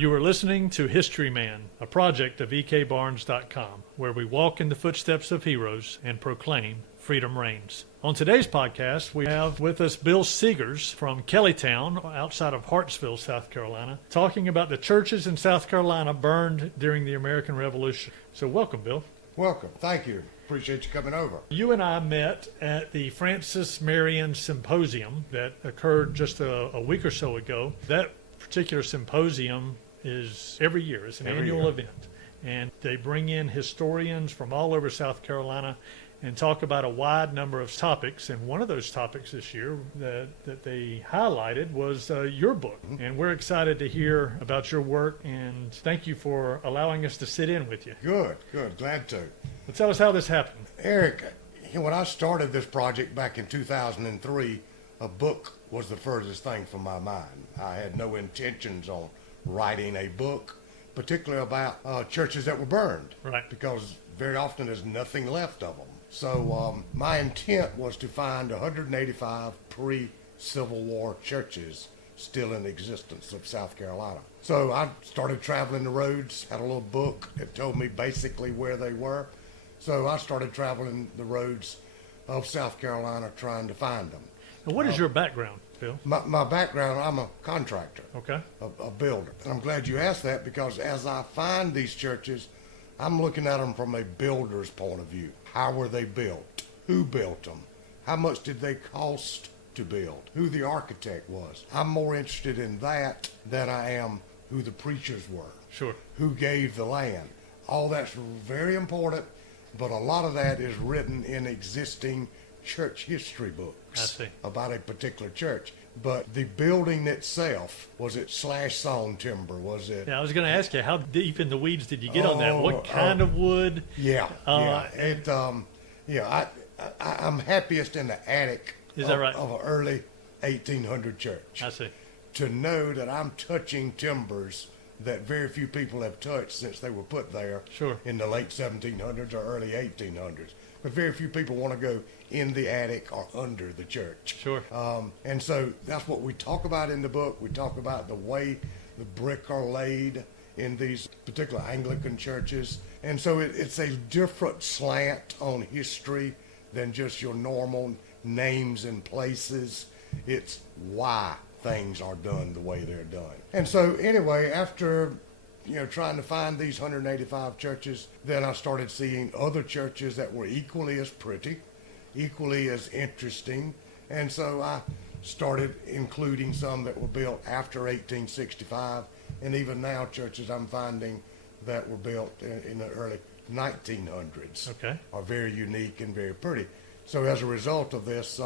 You are listening to Historyman, a project of ekbarnes.com, where we walk in the footsteps of heroes and proclaim freedom reigns. On today's podcast, we have with us Bill Segars from Kellytown, outside of Hartsville, South Carolina, talking about the churches in South Carolina burned during the American Revolution. So welcome, Bill. Welcome. Thank you. Appreciate you coming over. You and I met at the Francis Marion Symposium that occurred just a week or so ago. That particular symposium is every year. It's an annual event. And they bring in historians from all over South Carolina and talk about a wide number of topics. And one of those topics this year that they highlighted was your book. And we're excited to hear about your work, and thank you for allowing us to sit in with you. Good. Glad to. Well, tell us how this happened. Eric, when I started this project back in 2003, a book was the furthest thing from my mind. I had no intentions on writing a book, particularly about churches that were burned. Right. Because very often there's nothing left of them. So my intent was to find 185 pre-Civil War churches still in existence of South Carolina. So I started traveling the roads, had a little book that told me basically where they were. So I started traveling the roads of South Carolina trying to find them. And what is your background, Bill? My background, I'm a contractor, Okay. a builder. And I'm glad you asked that, because as I find these churches, I'm looking at them from a builder's point of view. How were they built? Who built them? How much did they cost to build? Who the architect was? I'm more interested in that than I am who the preachers were. Sure. Who gave the land. All that's very important, but a lot of that is written in existing church history books. I see. About a particular church. But the building itself, was it slash sawn timber? Was it? Yeah, I was going to ask you, how deep in the weeds did you get on that? What kind of wood? I'm happiest in the attic Is that right? of an early 1800 church. I see. To know that I'm touching timbers that very few people have touched since they were put there. Sure. In the late 1700s or early 1800s. But very few people want to go in the attic or under the church. Sure. And so that's what we talk about in the book. We talk about the way the brick are laid in these particular Anglican churches. And so it's a different slant on history than just your normal names and places. It's why things are done the way they're done. And so anyway, after trying to find these 185 churches, then I started seeing other churches that were equally as pretty, equally as interesting. And so I started including some that were built after 1865, and even now churches I'm finding that were built in the early 1900s are very unique and very pretty. So as a result of this,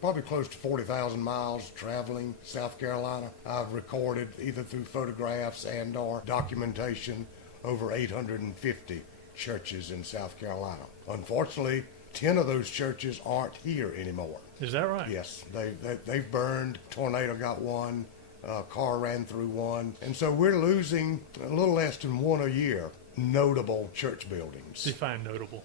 probably close to 40,000 miles traveling South Carolina. I've recorded, either through photographs and or documentation, over 850 churches in South Carolina. Unfortunately, 10 of those churches aren't here anymore. Is that right? Yes, they've burned. Tornado got one. A car ran through one. And so we're losing a little less than one a year. Notable church buildings. Define notable.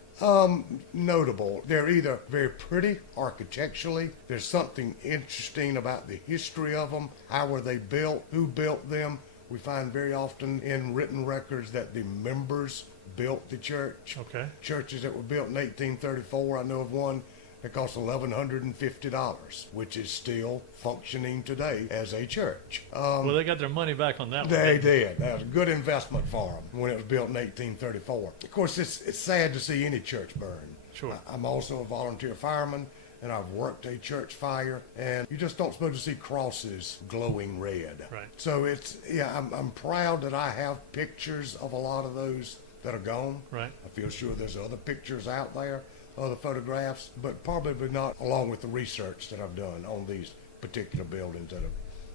Notable. They're either very pretty architecturally. There's something interesting about the history of them. How were they built? Who built them? We find very often in written records that the members built the church. Okay. Churches that were built in 1834, I know of one that cost $1,150, which is still functioning today as a church. Well, they got their money back on that one. They did. That was a good investment for them when it was built in 1834. Of course, it's sad to see any church burn. Sure. I'm also a volunteer fireman, and I've worked a church fire, and you just don't supposed to see crosses glowing red. Right. So I'm proud that I have pictures of a lot of those that are gone. Right. I feel sure there's other pictures out there, other photographs, but probably not along with the research that I've done on these particular buildings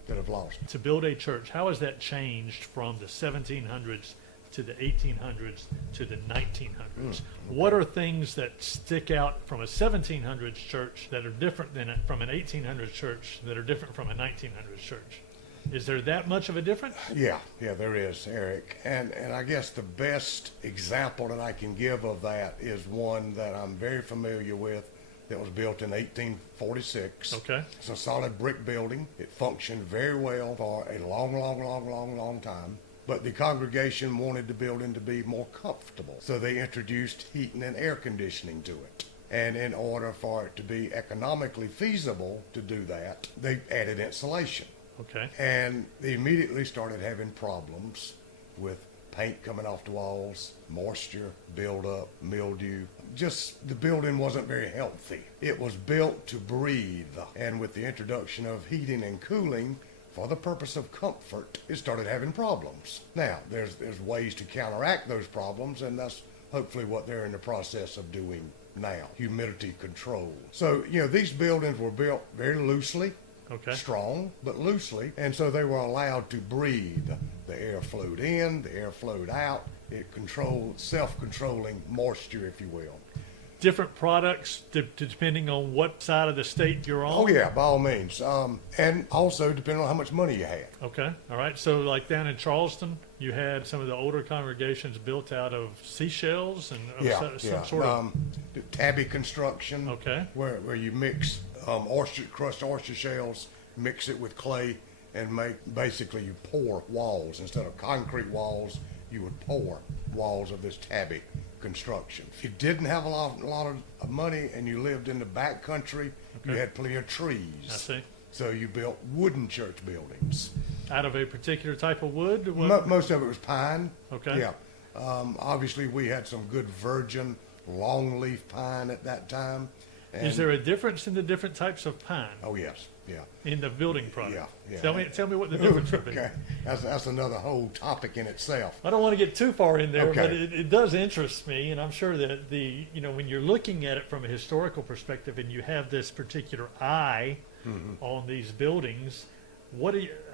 that have lost. To build a church, how has that changed from the 1700s to the 1800s to the 1900s? What are things that stick out from a 1700s church that are different than from an 1800s church that are different from a 1900s church? Is there that much of a difference? Yeah, there is, Eric. And I guess the best example that I can give of that is one that I'm very familiar with that was built in 1846. Okay. It's a solid brick building. It functioned very well for a long time. But the congregation wanted the building to be more comfortable, so they introduced heating and air conditioning to it. And in order for it to be economically feasible to do that, they added insulation. Okay. And they immediately started having problems with paint coming off the walls, moisture, buildup, mildew. Just the building wasn't very healthy. It was built to breathe. And with the introduction of heating and cooling, for the purpose of comfort, it started having problems. Now, there's ways to counteract those problems, and that's hopefully what they're in the process of doing now. Humidity control. So, these buildings were built very loosely. Okay. Strong, but loosely, and so they were allowed to breathe. The air flowed in, the air flowed out. It controlled, self-controlling moisture, if you will. Different products depending on what side of the state you're on? Oh, yeah, by all means. And also depending on how much money you had. Okay, all right. So like down in Charleston, you had some of the older congregations built out of seashells and some sort of... tabby construction. Okay. Where you mix crushed oyster shells, mix it with clay, and basically you pour walls. Instead of concrete walls, you would pour walls of this tabby construction. If you didn't have a lot of money and you lived in the back country, you had plenty of trees. I see. So you built wooden church buildings. Out of a particular type of wood? Most of it was pine. Okay. Yeah. Obviously, we had some good virgin longleaf pine at that time. Is there a difference in the different types of pine? Oh, yes. Yeah. In the building product? Yeah. Tell me what the difference would be. Okay. That's another whole topic in itself. I don't want to get too far in there, Okay. but it does interest me, and I'm sure that when you're looking at it from a historical perspective and you have this particular eye on these buildings,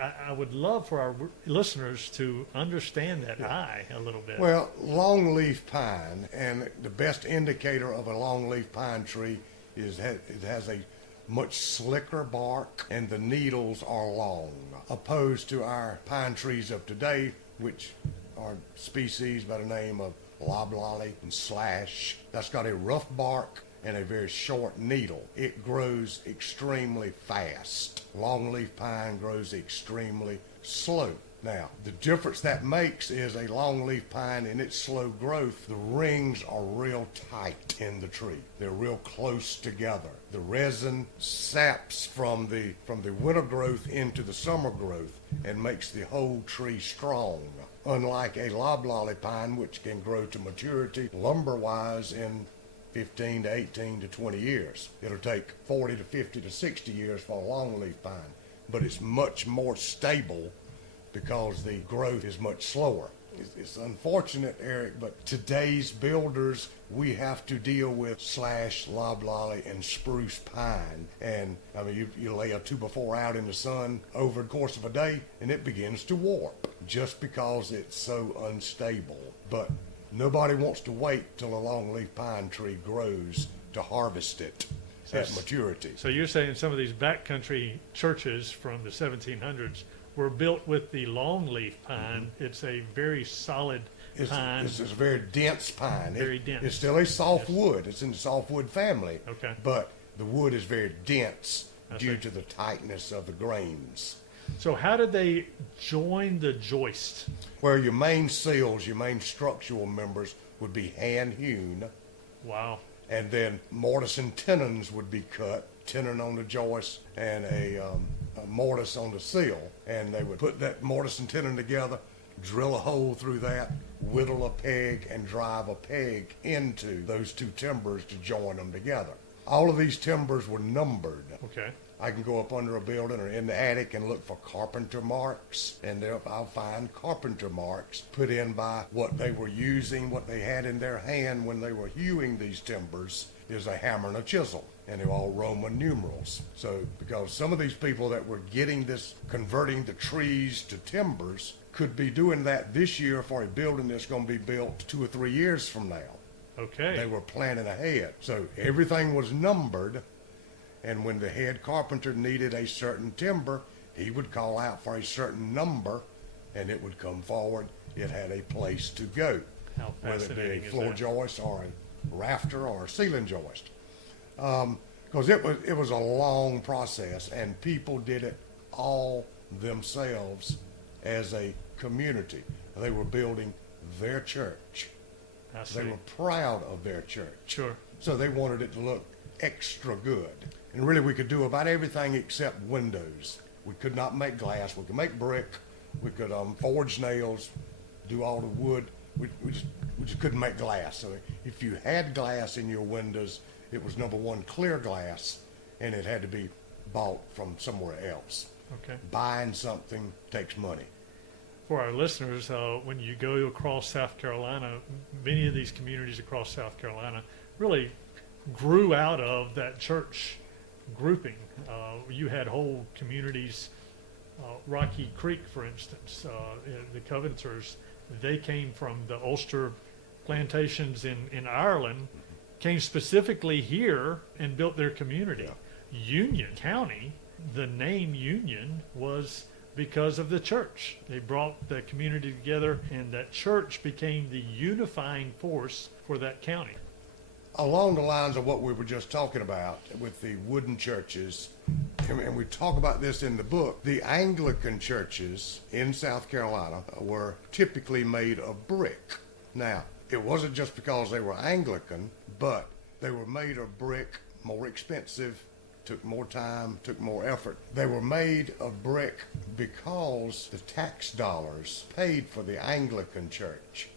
I would love for our listeners to understand that eye a little bit. Well, longleaf pine, and the best indicator of a longleaf pine tree is it has a much slicker bark and the needles are long, opposed to our pine trees of today, which are species by the name of loblolly and slash. That's got a rough bark and a very short needle. It grows extremely fast. Longleaf pine grows extremely slow. Now, the difference that makes is a longleaf pine in its slow growth, the rings are real tight in the tree. They're real close together. The resin saps from the winter growth into the summer growth and makes the whole tree strong. Unlike a loblolly pine, which can grow to maturity lumber-wise in 15 to 18 to 20 years. It'll take 40 to 50 to 60 years for a longleaf pine, but it's much more stable because the growth is much slower. It's unfortunate, Eric, but today's builders, we have to deal with slash, loblolly, and spruce pine. And I mean, you lay a 2x4 out in the sun over the course of a day, and it begins to warp just because it's so unstable. But nobody wants to wait till a longleaf pine tree grows to harvest it at maturity. So you're saying some of these backcountry churches from the 1700s were built with the longleaf pine. It's a very solid pine. It's a very dense pine. Very dense. It's still a softwood. It's in the softwood family. Okay. But the wood is very dense due see. to the tightness of the grains. So how did they join the joist? Where your main seals, your main structural members would be hand hewn, Wow. and then mortise and tenons would be cut, tenon on the joist and a mortise on the seal, and they would put that mortise and tenon together, drill a hole through that, whittle a peg, and drive a peg into those two timbers to join them together. All of these timbers were numbered. Okay. I can go up under a building or in the attic and look for carpenter marks, and there I'll find carpenter marks put in by what they were using, what they had in their hand when they were hewing these timbers is a hammer and a chisel, and they're all Roman numerals. So because some of these people that were getting this, converting the trees to timbers, could be doing that this year for a building that's going to be built 2 or 3 years from now. Okay. They were planning ahead. So everything was numbered, and when the head carpenter needed a certain timber, he would call out for a certain number, and it would come forward. It had a place to go, How whether it fascinating be a is floor that? joist or a rafter or a ceiling joist. Because it was a long process, and people did it all themselves as a community. They were building their church. I see. They were proud of their church. Sure. So they wanted it to look extra good. And really, we could do about everything except windows. We could not make glass. We could make brick. We could forge nails, do all the wood. We just couldn't make glass. So if you had glass in your windows, it was number one, clear glass, and it had to be bought from somewhere else. Okay. Buying something takes money. For our listeners, when you go across South Carolina, many of these communities across South Carolina really grew out of that church grouping. You had whole communities, Rocky Creek, for instance, the Covenanters, they came from the Ulster plantations in Ireland, came specifically here and built their community. Yeah. Union County, the name Union was because of the church. They brought the community together, and that church became the unifying force for that county. Along the lines of what we were just talking about with the wooden churches, and we talk about this in the book, the Anglican churches in South Carolina were typically made of brick. Now, it wasn't just because they were Anglican, but they were made of brick, more expensive, took more time, took more effort. They were made of brick because the tax dollars paid for the Anglican church.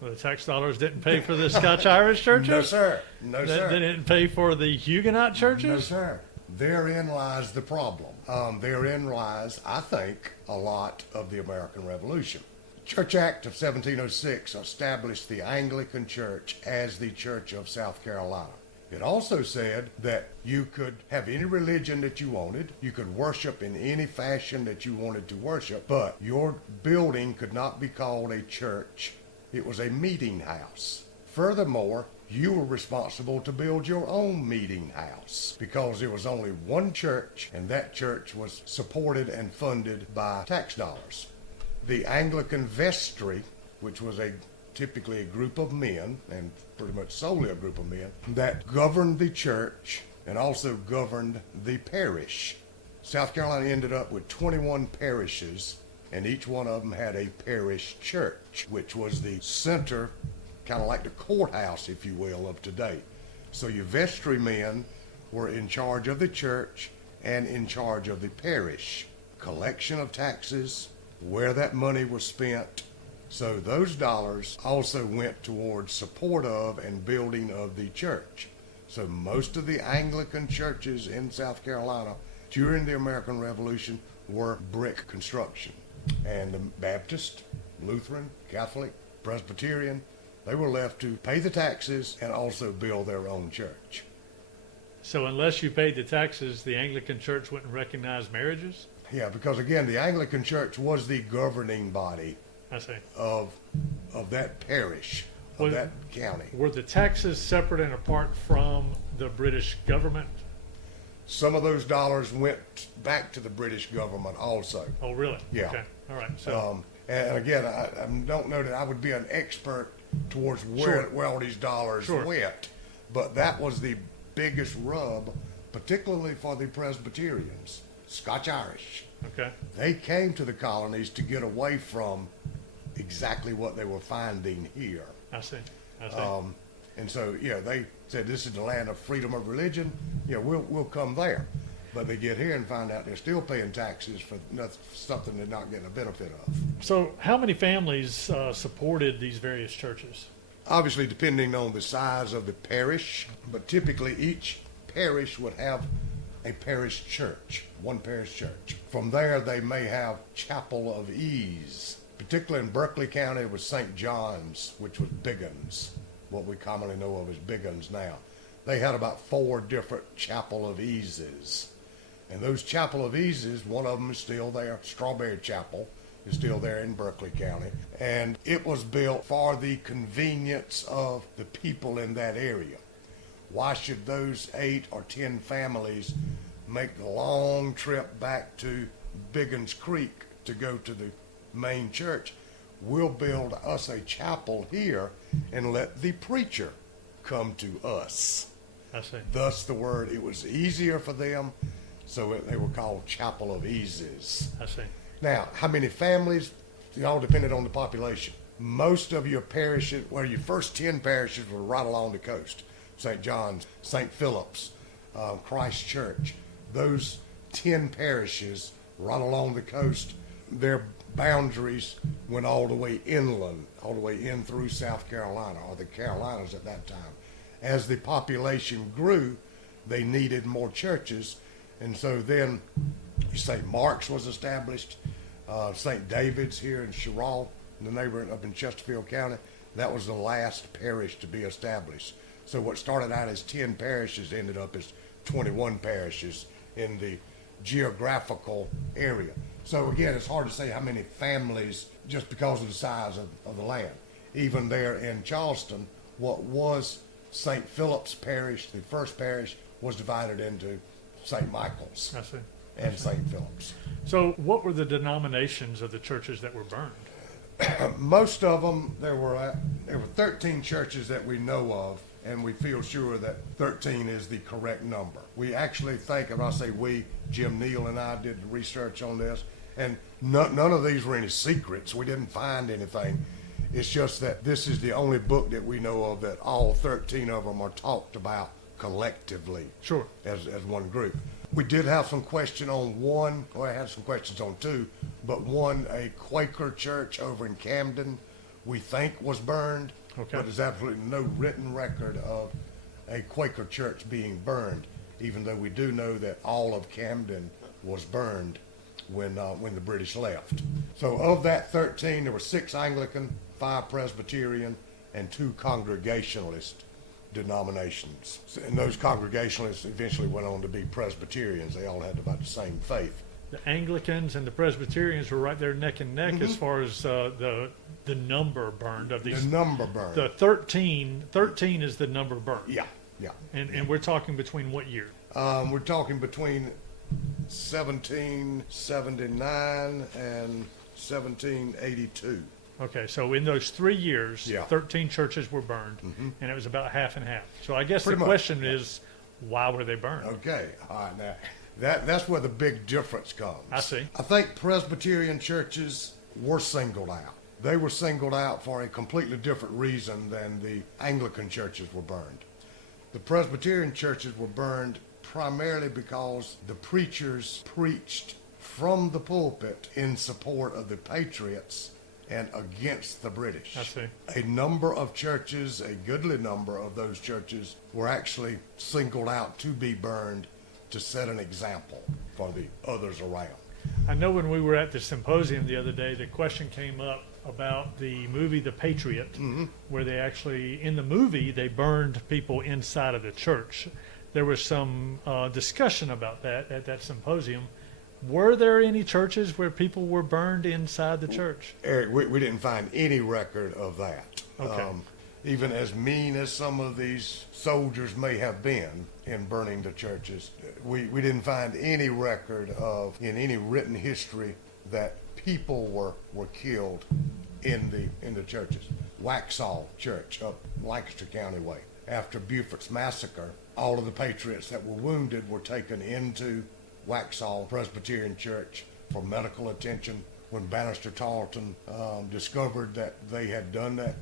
Well, the tax dollars didn't pay for the Scotch-Irish churches? No, sir. No, sir. They didn't pay for the Huguenot churches? No, sir. Therein lies the problem. Therein lies, I think, a lot of the American Revolution. Church Act of 1706 established the Anglican Church as the Church of South Carolina. It also said that you could have any religion that you wanted, you could worship in any fashion that you wanted to worship, but your building could not be called a church. It was a meeting house. Furthermore, you were responsible to build your own meeting house because there was only one church, and that church was supported and funded by tax dollars. The Anglican vestry, which was typically a group of men, and pretty much solely a group of men, that governed the church and also governed the parish. South Carolina ended up with 21 parishes, and each one of them had a parish church, which was the center, kind of like the courthouse, if you will, of today. So your vestrymen were in charge of the church and in charge of the parish. Collection of taxes, where that money was spent. So those dollars also went towards support of and building of the church. So most of the Anglican churches in South Carolina during the American Revolution were brick construction. And the Baptist, Lutheran, Catholic, Presbyterian, they were left to pay the taxes and also build their own church. So unless you paid the taxes, the Anglican Church wouldn't recognize marriages? Yeah, because again, the Anglican Church was the governing body I see. of that parish, of that county. Were the taxes separate and apart from the British government? Some of those dollars went back to the British government also. Oh, really? Yeah. Okay. All right. So, And again, I don't know that I would be an expert towards where all these dollars went, but that was the biggest rub, particularly for the Presbyterians, Scotch-Irish. okay. They came to the colonies to get away from exactly what they were finding here. I see. I see. And so, yeah, they said, this is the land of freedom of religion. Yeah, we'll come there. But they get here and find out they're still paying taxes for something they're not getting a benefit of. So how many families supported these various churches? Obviously, depending on the size of the parish, but typically each parish would have a parish church, one parish church. From there, they may have chapel of ease. Particularly in Berkeley County, it was St. John's, which was Biggins, what we commonly know of as Biggins now. They had about 4 different chapel of eases. And those chapel of eases, one of them is still there. Strawberry Chapel is still there in Berkeley County. And it was built for the convenience of the people in that area. Why should those 8 or 10 families make the long trip back to Biggins Creek to go to the main church? We'll build us a chapel here and let the preacher come to us. I see. Thus the word, it was easier for them, so they were called Chapel of Eases. I see. Now, how many families It all depended on the population. Most of your parishes, well, your first 10 parishes were right along the coast. St. John's, St. Philip's, Christ Church. Those 10 parishes right along the coast, their boundaries went all the way inland, all the way in through South Carolina, or the Carolinas at that time. As the population grew, they needed more churches, and so then St. Mark's was established, St. David's here in Sherrall, the neighborhood up in Chesterfield County. That was the last parish to be established. So what started out as 10 parishes ended up as 21 parishes in the geographical area. So again, it's hard to say how many families just because of the size of the land. Even there in Charleston, what was St. Philip's Parish, the first parish, was divided into St. Michael's I see. and St. Philip's. So what were the denominations of the churches that were burned? Most of them, there were 13 churches that we know of, and we feel sure that 13 is the correct number. We actually think, and I say we, Jim Neal and I did research on this, and none of these were any secrets. We didn't find anything. It's just that this is the only book that we know of that all 13 of them are talked about collectively. Sure. As one group. We did have some question on one, or I had some questions on two, but one, a Quaker church over in Camden, we think was burned, Okay. but there's absolutely no written record of a Quaker church being burned, even though we do know that all of Camden was burned when the British left. So of that 13, there were 6 Anglican, 5 Presbyterian, and 2 Congregationalist denominations. And those Congregationalists eventually went on to be Presbyterians. They all had about the same faith. The Anglicans and the Presbyterians were right there neck and neck as far as the number burned of these. The number burned. The 13 is the number burned. Yeah. And we're talking between what year? We're talking between 1779 and 1782. Okay, so in those 3 years, Yeah. 13 churches were burned, and it was about half and half. So I guess Pretty the much, question is, why were they burned? Okay, all right, now that's where the big difference comes. I see. I think Presbyterian churches were singled out. They were singled out for a completely different reason than the Anglican churches were burned. The Presbyterian churches were burned primarily because the preachers preached from the pulpit in support of the Patriots and against the British. I see. A number of churches, a goodly number of those churches, were actually singled out to be burned to set an example for the others around. I know when we were at the symposium the other day, the question came up about the movie The Patriot, where they actually, in the movie, they burned people inside of the church. There was some discussion about that at that symposium. Were there any churches where people were burned inside the church? Eric, we didn't find any record of that. Okay. Even as mean as some of these soldiers may have been in burning the churches, we didn't find any record of, in any written history, that people were killed in the churches. Waxhaw Church up Lancaster County way. After Buford's massacre, all of the patriots that were wounded were taken into Waxhaw Presbyterian Church for medical attention. When Bannister Tarleton discovered that they had done that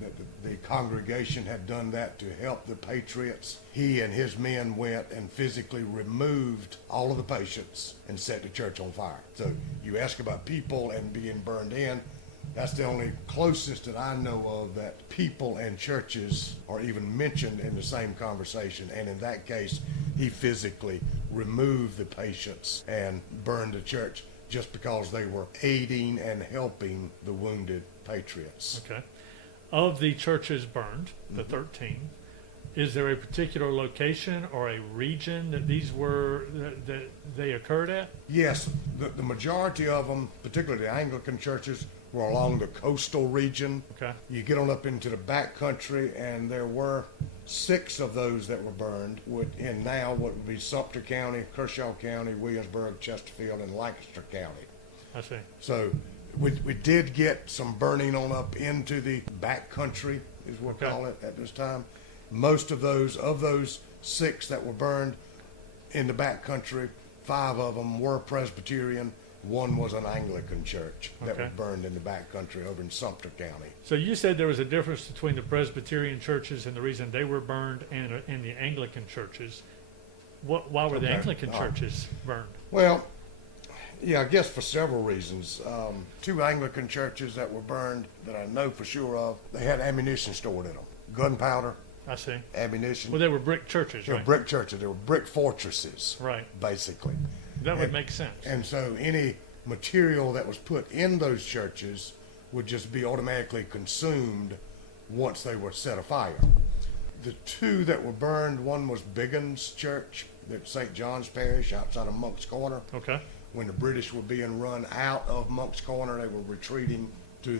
the congregation had done that to help the patriots, he and his men went and physically removed all of the patients and set the church on fire. So you ask about people and being burned in, that's the only closest that I know of that people and churches are even mentioned in the same conversation. And in that case, he physically removed the patients and burned the church just because they were aiding and helping the wounded patriots. Okay. Of the churches burned, the 13, is there a particular location or a region that these were, that they occurred at? Yes, the majority of them, particularly the Anglican churches, were along the coastal region. Okay. You get on up into the back country, and there were 6 of those that were burned in now what would be Sumter County, Kershaw County, Williamsburg, Chesterfield, and Lancaster County. I see. So we did get some burning on up into the back country, is what we Okay. call it at this time. Most of those 6 that were burned in the back country, 5 of them were Presbyterian, one was an Anglican church that Okay. was burned in the backcountry over in Sumter County. So you said there was a difference between the Presbyterian churches and the reason they were burned and the Anglican churches. Why were the Okay. Anglican Oh. churches burned? Well, yeah, I guess for several reasons. Two Anglican churches that were burned that I know for sure of, they had ammunition stored in them. Gunpowder, I see. ammunition. Well, they were brick churches, They were right? brick churches. They were brick fortresses, Right. basically. That would And- make sense. And so any material that was put in those churches would just be automatically consumed once they were set afire. The two that were burned, one was Biggin's Church, at St. John's Parish outside of Monk's Corner. Okay. When the British were being run out of Monk's Corner, they were retreating to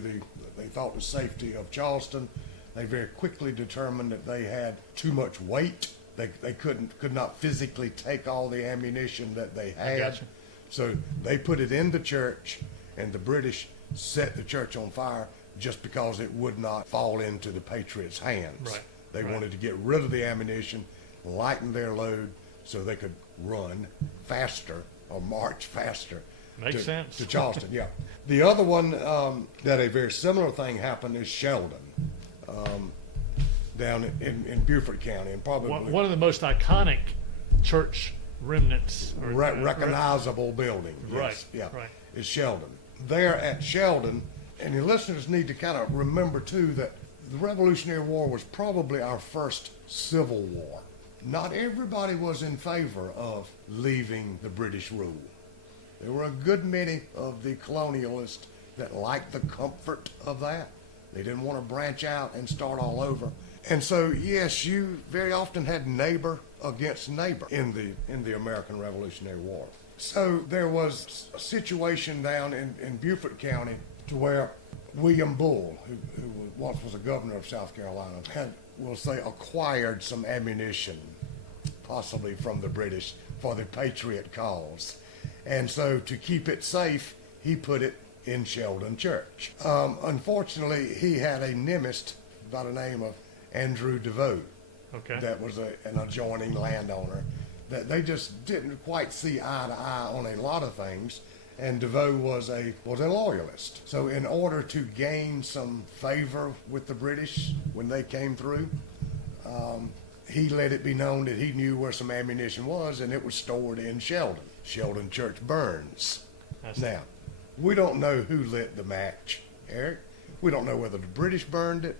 they thought the safety of Charleston. They very quickly determined that they had too much weight. They could not physically take all the ammunition that they had. gotcha. So they put it in the church, and the British set the church on fire just because it would not fall into the Patriots' hands. Right, They right. wanted to get rid of the ammunition, lighten their load, so they could run faster or march faster. Makes sense. To Charleston, yeah. The other one that a very similar thing happened is Sheldon, down in Beaufort County, and probably One of the most iconic church remnants. recognizable building. Right, Yes, yeah, right. is Sheldon. There at Sheldon, and your listeners need to kind of remember too that the Revolutionary War was probably our first civil war. Not everybody was in favor of leaving the British rule. There were a good many of the colonialists that liked the comfort of that. They didn't want to branch out and start all over. And so, yes, you very often had neighbor against neighbor in the American Revolutionary War. So there was a situation down in Beaufort County to where William Bull, who once was a governor of South Carolina, had, we'll say, acquired some ammunition, possibly from the British, for the Patriot cause. And so to keep it safe, he put it in Sheldon Church. Unfortunately, he had a nimist by the name of Andrew DeVoe. Okay. That was an adjoining landowner that they just didn't quite see eye to eye on a lot of things. And DeVoe was a loyalist. So in order to gain some favor with the British when they came through, he let it be known that he knew where some ammunition was, and it was stored in Sheldon. Sheldon Church burns. I see. Now, we don't know who lit the match, Eric. We don't know whether the British burned it,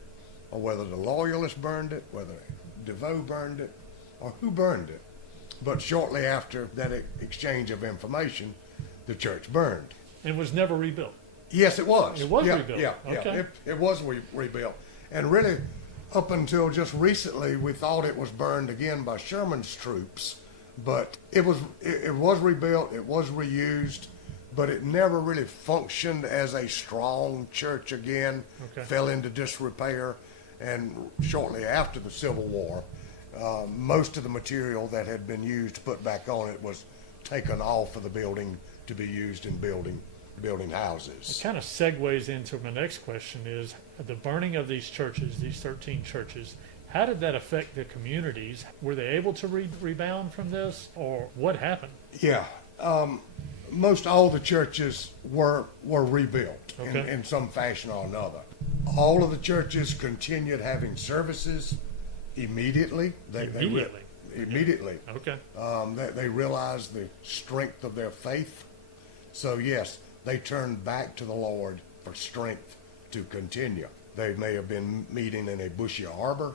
or whether the Loyalists burned it, whether DeVoe burned it, or who burned it. But shortly after that exchange of information, the church burned. And was never rebuilt. Yes, it was. It was yeah, rebuilt. Yeah, Okay. yeah. It was rebuilt. And really, up until just recently, we thought it was burned again by Sherman's troops. But it was rebuilt, it was reused, but it never really functioned as a strong church again. Okay. Fell into disrepair. And shortly after the Civil War, most of the material that had been used to put back on it was taken off of the building to be used in building houses. It kind of segues into my next question is the burning of these churches, these 13 churches, how did that affect the communities? Were they able to rebound from this, or what happened? Yeah, most all the churches were rebuilt Okay. in some fashion or another. All of the churches continued having services immediately. Immediately? Immediately. Okay. They realized the strength of their faith. So yes, they turned back to the Lord for strength to continue. They may have been meeting in a bushy arbor.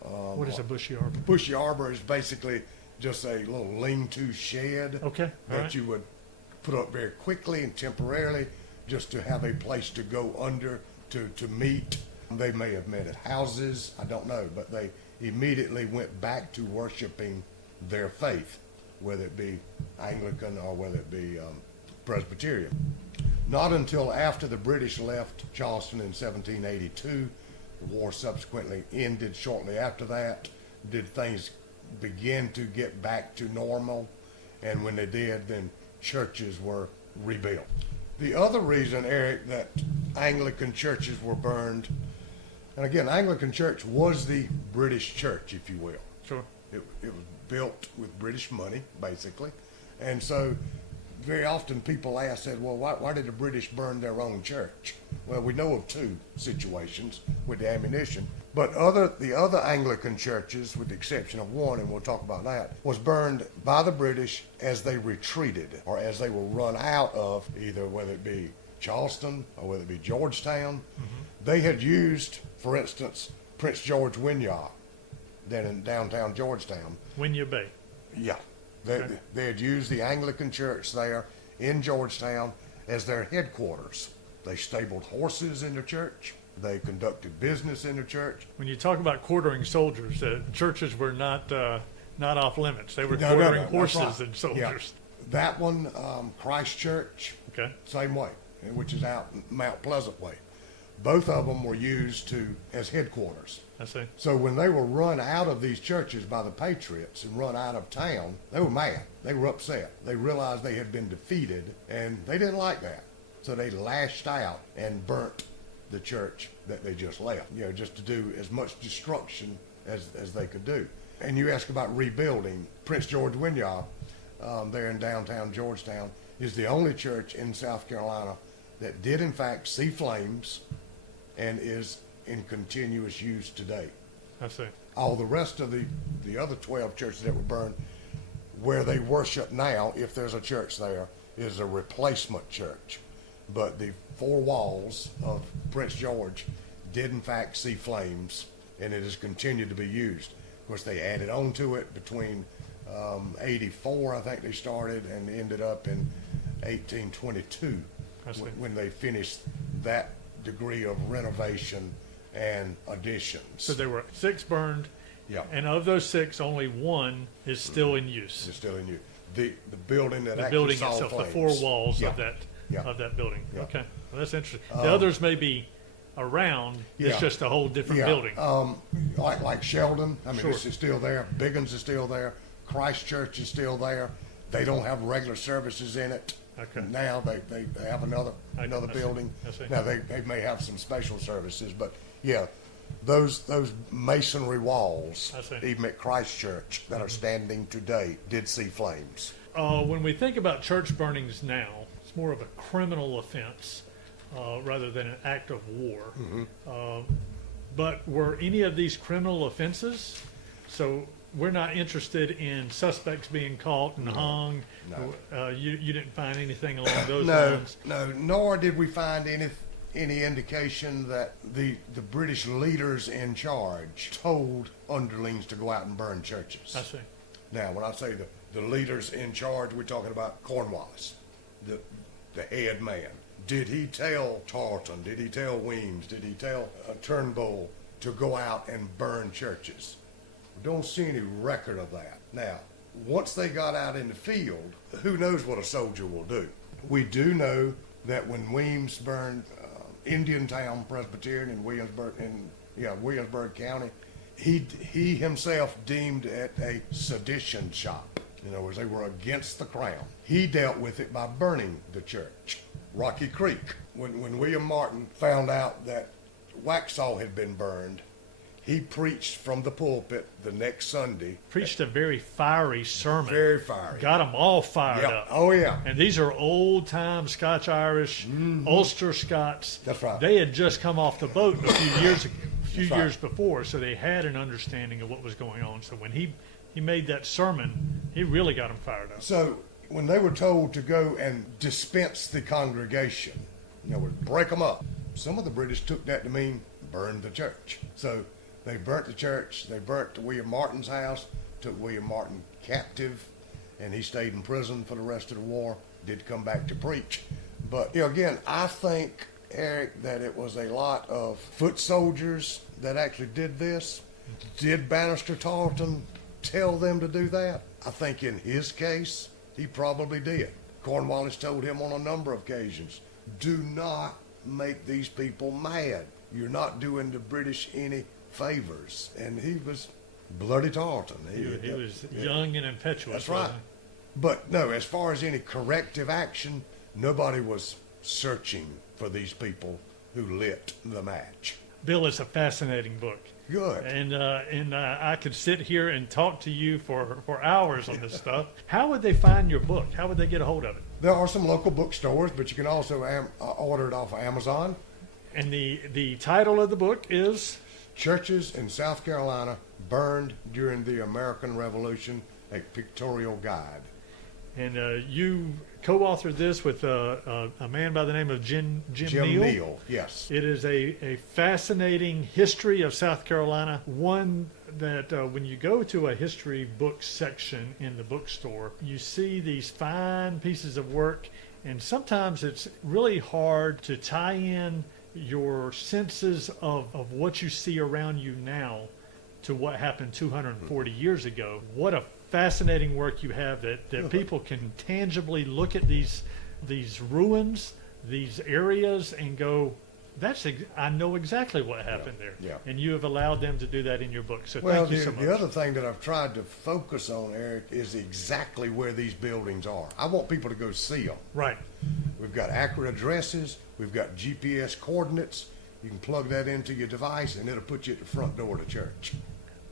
What is a bushy arbor? Bushy arbor is basically just a little lean-to shed Okay, all that right. you would put up very quickly and temporarily just to have a place to go under to meet. They may have met at houses, I don't know, but they immediately went back to worshiping their faith, whether it be Anglican or whether it be Presbyterian. Not until after the British left Charleston in 1782, the war subsequently ended shortly after that, did things begin to get back to normal, and when they did, then churches were rebuilt. The other reason, Eric, that Anglican churches were burned, and again, Anglican church was the British church, if you will. Sure. It was built with British money, basically. And so very often people said, well, why did the British burn their own church? Well, we know of two situations with the ammunition. But the other Anglican churches, with the exception of one, and we'll talk about that, was burned by the British as they retreated or as they were run out of either whether it be Charleston or whether it be Georgetown. Mm-hmm. They had used, for instance, Prince George Wynyard, then in downtown Georgetown. Winya Bay. Yeah. They had used the Anglican church there in Georgetown as their headquarters. They stabled horses in the church. They conducted business in the church. When you talk about quartering soldiers, churches were not off limits. They were quartering horses right. and soldiers. Yeah. That one, Christ Church, okay, same way, which is out Mount Pleasant way. Both of them were used as headquarters. I see. So when they were run out of these churches by the Patriots and run out of town, they were mad. They were upset. They realized they had been defeated, and they didn't like that. So they lashed out and burnt the church that they just left, just to do as much destruction as they could do. And you ask about rebuilding. Prince George Wynyard, there in downtown Georgetown, is the only church in South Carolina that did in fact see flames and is in continuous use today. I see. All the rest of the other 12 churches that were burned, where they worship now, if there's a church there, is a replacement church. But the four walls of Prince George did in fact see flames, and it has continued to be used. Of course, they added on to it between 84, I think they started, and ended up in 1822 when they finished that degree of renovation and additions. So there were 6 burned, Yeah. and of those 6, only 1 is still in use. It's still in use. The building that The actually building saw itself, flames. the 4 walls Yeah. of that Yeah. building. Yeah. Okay, well, that's interesting. The others may be around. It's Yeah. just a whole different Yeah. building. Like Sheldon, I mean, Sure. it's still there. Biggins is still there. Christ Church is still there. They don't have regular services in it. Okay. Now they have another I see. building. I see. Now they may have some special services, but yeah, those masonry walls, I see. even at Christ Church, that are standing today, did see flames. When we think about church burnings now, it's more of a criminal offense rather than an act of war. But were any of these criminal offenses? So we're not interested in suspects being caught and hung. No. You didn't find anything along those No, lines? no, nor did we find any indication that the British leaders in charge told underlings to go out and burn churches. I see. Now, when I say the leaders in charge, we're talking about Cornwallis, the head man. Did he tell Tarleton? Did he tell Weems? Did he tell Turnbull to go out and burn churches? We don't see any record of that. Now, once they got out in the field, who knows what a soldier will do? We do know that when Weems burned Indiantown Presbyterian in Williamsburg County, he himself deemed it a sedition shop. In other words, they were against the crown. He dealt with it by burning the church. Rocky Creek, when William Martin found out that Waxhaw had been burned, he preached from the pulpit the next Sunday. Preached a very fiery sermon. Very fiery. Got them all fired Yeah. up. Oh, yeah. And these are old-time Scotch-Irish, Ulster Scots. That's right. They had just come off the boat a few years ago, That's right. years before, so they had an understanding of what was going on. So when he made that sermon, he really got them fired up. So when they were told to go and dispense the congregation, break them up, some of the British took that to mean burn the church. So they burnt the church, they burnt William Martin's house, took William Martin captive, and he stayed in prison for the rest of the war, did come back to preach. But again, I think, Eric, that it was a lot of foot soldiers that actually did this. Did Bannister Tarleton tell them to do that? I think in his case, he probably did. Cornwallis told him on a number of occasions, do not make these people mad. You're not doing the British any favors. And he was bloody Tarleton. He was young and impetuous. That's right. wasn't he? But no, as far as any corrective action, nobody was searching for these people who lit the match. Bill, it's a fascinating book. Good. And I could sit here and talk to you for hours on this stuff. How would they find your book? How would they get a hold of it? There are some local bookstores, but you can also order it off of Amazon. And the title of the book is? Churches in South Carolina Burned During the American Revolution, a pictorial guide. And you co-authored this with a man by the name of Jim Neal, yes. It is a fascinating history of South Carolina, one that when you go to a history book section in the bookstore, you see these fine pieces of work, and sometimes it's really hard to tie in your senses of what you see around you now to what happened 240 years ago. What a fascinating work you have that people can tangibly look at these ruins, these areas, and go, I know exactly what happened there. Yeah. And you have allowed them to do that in your book. So Well, thank you so much. the other thing that I've tried to focus on, Eric, is exactly where these buildings are. I want people to go see them. Right. We've got accurate addresses. We've got GPS coordinates. You can plug that into your device, and it'll put you at the front door of the church.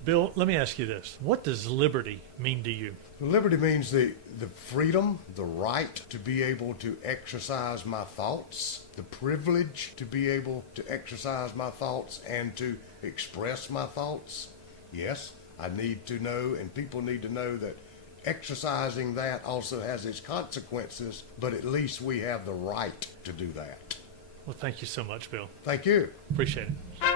Bill, let me ask you this. What does liberty mean to you? Liberty means the freedom, the right to be able to exercise my thoughts, the privilege to be able to exercise my thoughts and to express my thoughts. Yes, I need to know, and people need to know, that exercising that also has its consequences, but at least we have the right to do that. Well, thank you so much, Bill. Thank you. Appreciate it.